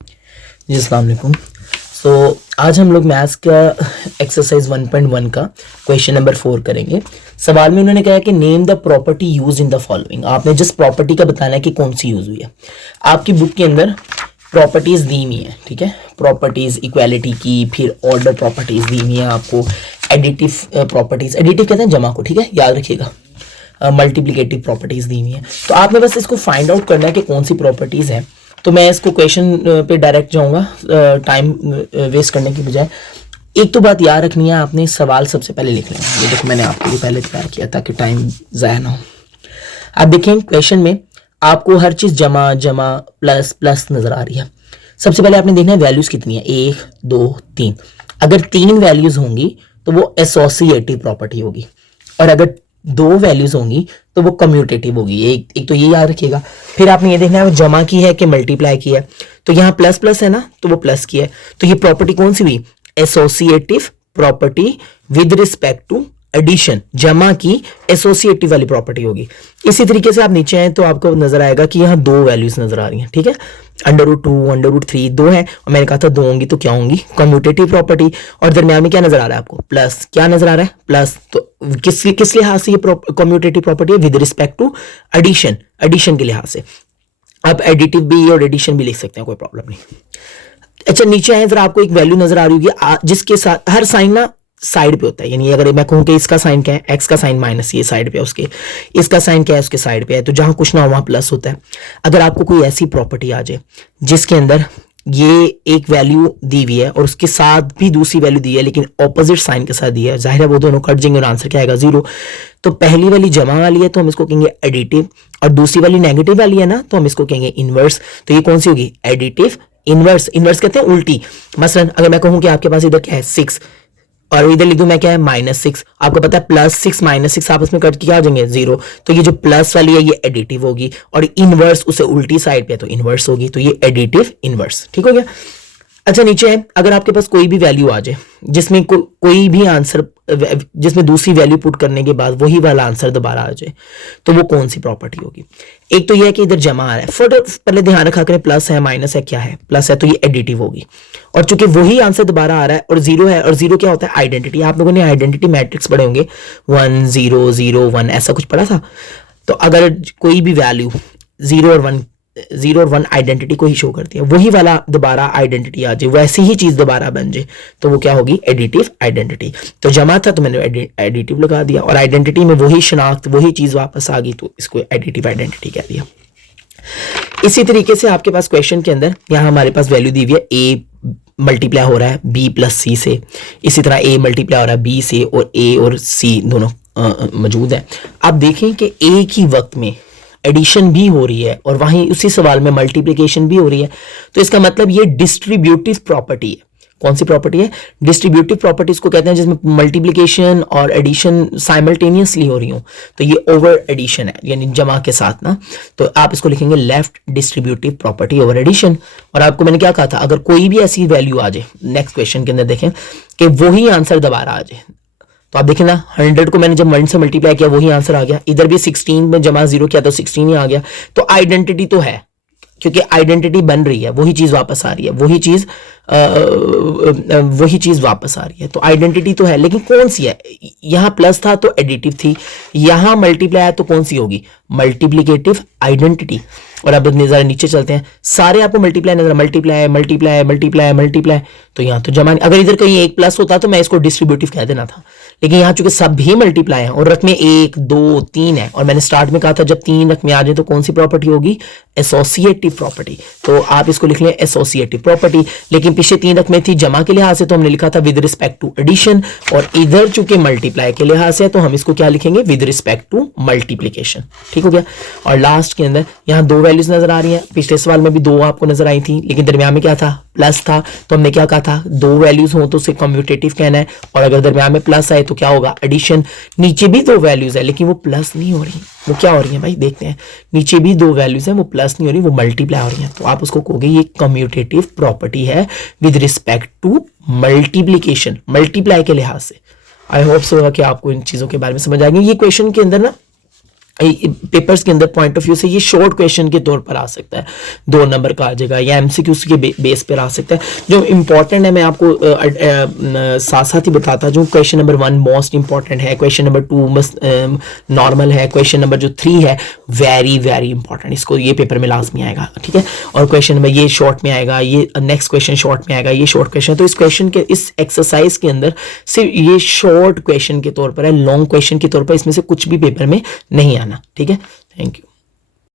जी अस्सलाम वालेकुम। आज हम लोग मैथ्स का एक्सरसाइज 1.1 का क्वेश्चन नंबर 4 करेंगे। सवाल में उन्होंने कहा कि name the property use in the following. आपने जिस प्रॉपर्टी का बताना है कि कौन सी यूज हुई है। आपकी बुक के अंदर प्रॉपर्टीज दी हुई है, ठीक है, प्रॉपर्टीज इक्वालिटी की, फिर ऑर्डर प्रॉपर्टीज दी हुई है आपको, एडिटिव प्रॉपर्टीज, एडिटिव कहते हैं जमा को, ठीक है, याद रखिएगा, मल्टीप्लिकेटिव प्रॉपर्टीज दी हुई है। तो आपने बस इसको फाइंड आउट करना है कि कौन सी प्रॉपर्टीज है। तो मैं इसको क्वेश्चन पे डायरेक्ट जाऊंगा टाइम वेस्ट करने की बजाय। एक तो बात याद रखनी है, आपने सवाल सबसे पहले लिख लेना। ये देखो मैंने आपके लिए पहले तैयार किया ताकि टाइम ज़ाया ना हो। आप देखें क्वेश्चन में आपको हर चीज़ जमा जमा प्लस प्लस नज़र आ रही है। सबसे पहले आपने देखना है वैल्यूज़ कितनी है, 1 2 3। अगर 3 वैल्यूज़ होंगी तो वो एसोसिएटिव प्रॉपर्टी होगी, और अगर 2 वैल्यूज होंगी तो वो कम्यूटेटिव होगी। एक तो ये याद रखिएगा। फिर आपने ये देखना है वो जमा की है कि मल्टीप्लाई की है। तो यहाँ प्लस प्लस है ना, तो वो प्लस की है। तो ये प्रॉपर्टी कौन सी हुई? Associative property with respect to addition. जमा की एसोसिएटिव वाली प्रॉपर्टी होगी। इसी तरीके से आप नीचे आए तो आपको नजर आएगा कि यहाँ 2 वैल्यूज नजर आ रही हैं, ठीक है, √2 √3 2 है, और मैंने कहा था 2 होंगी तो क्या होंगी? Commutative property. और दरमियान में क्या नजर आ रहा है आपको? प्लस। क्या नजर आ रहा है? प्लस। तो किस लिहाज से ये कम्यूटेटिव प्रॉपर्टी है? With respect to addition, addition के लिहाज से। आप एडिटिव भी और एडिशन भी लिख सकते हैं, कोई प्रॉब्लम नहीं। अच्छा नीचे आए जरा, आपको एक वैल्यू नजर आ रही होगी जिसके साथ हर साइन ना साइड पे होता है। यानी अगर मैं कहूं कि इसका साइन क्या है, एक्स का साइन माइनस ये साइड पे है उसके, इसका साइन क्या है उसके साइड पे है, तो जहां कुछ ना हो वहां प्लस होता है। अगर आपको कोई ऐसी प्रॉपर्टी आ जाए जिसके अंदर ये एक वैल्यू दी हुई है और उसके साथ भी दूसरी वैल्यू दी है लेकिन ऑपोजिट साइन के साथ दी है, जाहिर है वो दोनों कट जाएंगे और आंसर क्या आएगा? 0। तो पहली वाली जमा वाली है तो हम इसको कहेंगे एडिटिव, और दूसरी वाली नेगेटिव वाली है ना तो हम इसको कहेंगे इनवर्स। तो ये कौन सी होगी? Additive inverse. इनवर्स कहते हैं उल्टी। मसलन अगर मैं कहूं कि आपके पास इधर क्या है 6 और इधर लिख दूं मैं क्या है -6, आपको पता है +6 -6 आपस में कट के क्या आ जाएंगे? 0। तो ये जो प्लस वाली है ये एडिटिव होगी, और इनवर्स उसे उल्टी साइड पे तो इनवर्स होगी। तो ये एडिटिव इनवर्स, ठीक हो गया। अच्छा नीचे है, अगर आपके पास कोई भी वैल्यू आ जाए जिसमें कोई भी आंसर, जिसमें दूसरी वैल्यू पुट करने के बाद वही वाला आंसर दोबारा आ जाए, तो वो कौन सी प्रॉपर्टी होगी? एक तो ये है कि इधर जमा आ रहा है, पहले ध्यान रखा करें, प्लस है माइनस है, क्या है? प्लस है, तो ये एडिटिव होगी। और चूंकि वही आंसर दोबारा आ रहा है और 0 है, और 0 क्या होता है? आइडेंटिटी। आप लोगों ने आइडेंटिटी मैट्रिक्स पढ़े होंगे, 1 0 0 1 ऐसा कुछ पढ़ा था। तो अगर कोई भी वैल्यू 0 और 1 आइडेंटिटी को ही शो करती है, वही वाला दोबारा आइडेंटिटी आ जाए, वैसी ही चीज दोबारा बन जाए, तो वो क्या होगी? Additive identity. तो जमा था तो मैंने एडिटिव लगा दिया, और आइडेंटिटी में वही शनाख्त वही चीज वापस आ गई तो इसको एडिटिव आइडेंटिटी कह दिया। इसी तरीके से आपके पास क्वेश्चन के अंदर यहां हमारे पास वैल्यू दी हुई है, ए मल्टीप्लाई हो रहा है बी प्लस सी से, इसी तरह ए मल्टीप्लाई हो रहा है बी से, और ए और सी दोनों मौजूद है। आप देखें कि एक ही वक्त में एडिशन भी हो रही है और वहीं उसी सवाल में मल्टीप्लिकेशन भी हो रही है, तो इसका मतलब ये डिस्ट्रीब्यूटिव प्रॉपर्टी है। कौन सी प्रॉपर्टी है? डिस्ट्रीब्यूटिव प्रॉपर्टीज को कहते हैं जिसमें मल्टीप्लिकेशन और एडिशन साइमल्टेनियसली हो रही हो। तो ये ओवर एडिशन है, यानी जमा के साथ ना, तो आप इसको लिखेंगे left distributive property over addition. और आपको मैंने क्या कहा था, अगर कोई भी ऐसी वैल्यू आ जाए, नेक्स्ट क्वेश्चन के अंदर देखें कि वही आंसर दोबारा आ जाए, तो आप देखें ना 100 को मैंने जब 1 से मल्टीप्लाई किया वही आंसर आ गया, इधर भी 16 में जमा 0 किया तो 16 ही आ गया। तो आइडेंटिटी तो है, क्योंकि आइडेंटिटी बन रही है, वही चीज वापस आ रही है, वही चीज वापस आ रही है, तो आइडेंटिटी तो है। लेकिन कौन सी है? यहां प्लस था तो एडिटिव थी, यहां मल्टीप्लाई है तो कौन सी होगी? Multiplicative identity. और अब जरा नीचे चलते हैं, सारे आपको मल्टीप्लाई नजर, मल्टीप्लाई मल्टीप्लाई मल्टीप्लाई मल्टीप्लाई, तो यहां तो जमा। अगर इधर कहीं एक प्लस होता तो मैं इसको डिस्ट्रीब्यूटिव कह देना था, लेकिन यहां चूंकि सब भी मल्टीप्लाई है और रकमें 1 2 3 है, और मैंने स्टार्ट में कहा था जब 3 रकमें आ जाए तो कौन सी प्रॉपर्टी होगी? Associative property. तो आप इसको लिख लें एसोसिएटिव प्रॉपर्टी। लेकिन पीछे 3 रकमें थी जमा के लिहाज से तो हमने लिखा था विद रिस्पेक्ट टू एडिशन, और इधर चूंकि मल्टीप्लाई के लिहाज से तो हम इसको क्या लिखेंगे? विद रिस्पेक्ट टू मल्टीप्लीकेशन, ठीक हो गया। और लास्ट के अंदर यहां 2 वैल्यूज नजर आ रही हैं, पिछले सवाल में भी 2 आपको नजर आई थी, लेकिन दरमियान में क्या था? प्लस था। तो हमने क्या कहा था? 2 वैल्यूज हो तो उसे कम्यूटेटिव कहना है, और अगर दरमियान में प्लस आए तो क्या होगा? एडिशन। नीचे भी 2 वैल्यूज है लेकिन वो प्लस नहीं हो रही, वो क्या हो रही है भाई? देखते हैं, नीचे भी 2 वैल्यूज है, वो प्लस नहीं हो रही, वो मल्टीप्लाई हो रही है, तो आप उसको कहोगे ये कम्यूटेटिव प्रॉपर्टी है with respect to multiplication, multiply के लिहाज से। आई होप सो कि आपको इन चीजों के बारे में समझ आ गई। ये क्वेश्चन के अंदर ना पेपर्स के अंदर पॉइंट ऑफ व्यू से ये शॉर्ट क्वेश्चन के तौर पर आ सकता है, 2 नंबर का आ जाएगा, या एमसीक्यूज के बेस पर आ सकता है। जो इंपॉर्टेंट है मैं आपको साथ साथ ही बताता हूँ। क्वेश्चन नंबर 1 मोस्ट इंपॉर्टेंट है, क्वेश्चन नंबर 2 बस नॉर्मल है, क्वेश्चन नंबर जो 3 है वेरी वेरी इंपॉर्टेंट, इसको ये पेपर में लाजमी आएगा, ठीक है। और क्वेश्चन नंबर ये शॉर्ट में आएगा, ये नेक्स्ट क्वेश्चन शॉर्ट में आएगा, ये शॉर्ट क्वेश्चन। तो इस क्वेश्चन के इस एक्सरसाइज के अंदर सिर्फ ये शॉर्ट क्वेश्चन के तौर पर है, लॉन्ग क्वेश्चन के तौर पर इसमें से कुछ भी पेपर में नहीं आना, ठीक है। Thank you.